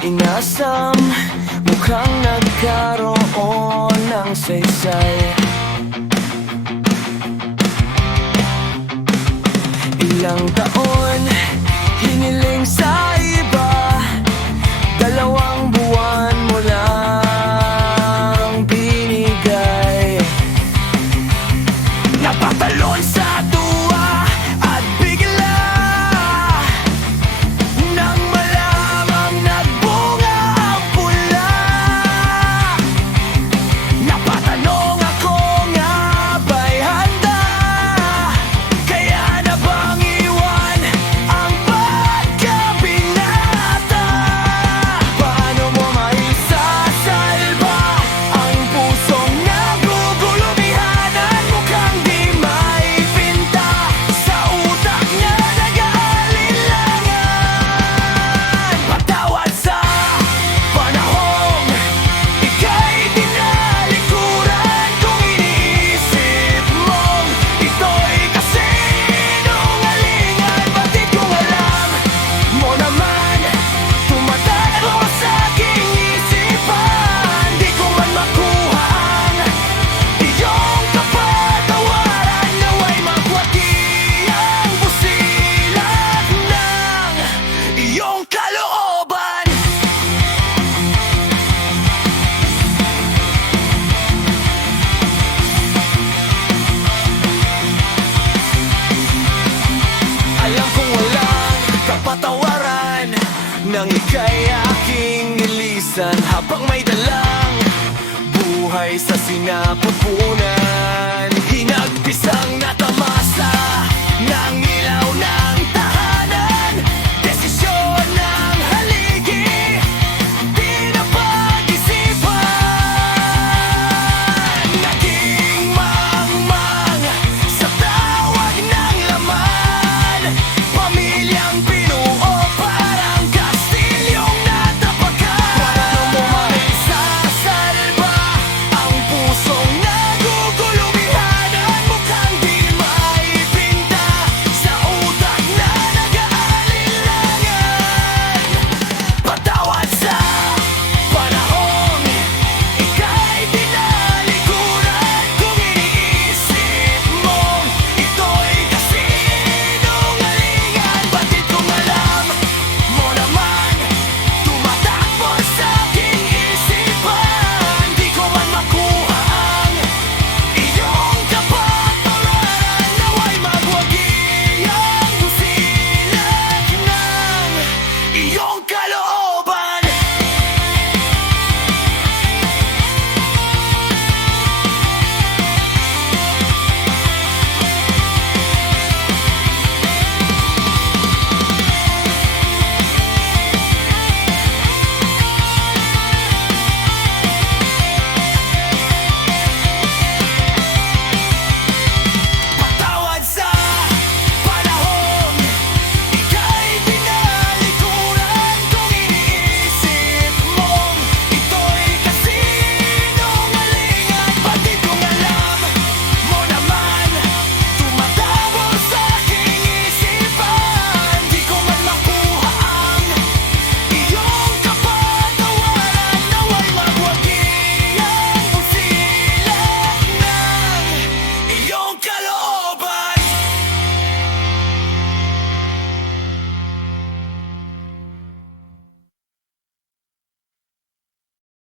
Inasam, mukhang nagkaroon ng saysay. Ilang taon, hiniling sa iba, 2 buwan mo lang binigay. Napatalon sa tuwa at bigla, nang malamang nagbunga ang pula. Napatanong ako, nga ba'y handa? Kaya na bang iwan ang pagkabinata? Paano mo maisasalba ang pusong nagugulubihanan? Mukhang di maipinta sa utak na nag-aalinlangan. Patawad sa panahong ika'y tinalikuran. Kung iniisip mong ito'y kasinungalingan, batid kung alam mo naman, tumatalo sa aking isipan. Di ko man makuha ang iyong kapatawaran. Nawa'y magwagi ang busilak ng iyong kalooban. Alam kong walang kapatawaran nang ika'y aking nilisan, habang may dalang buhay sa sinapupunan. Hinagpisang nato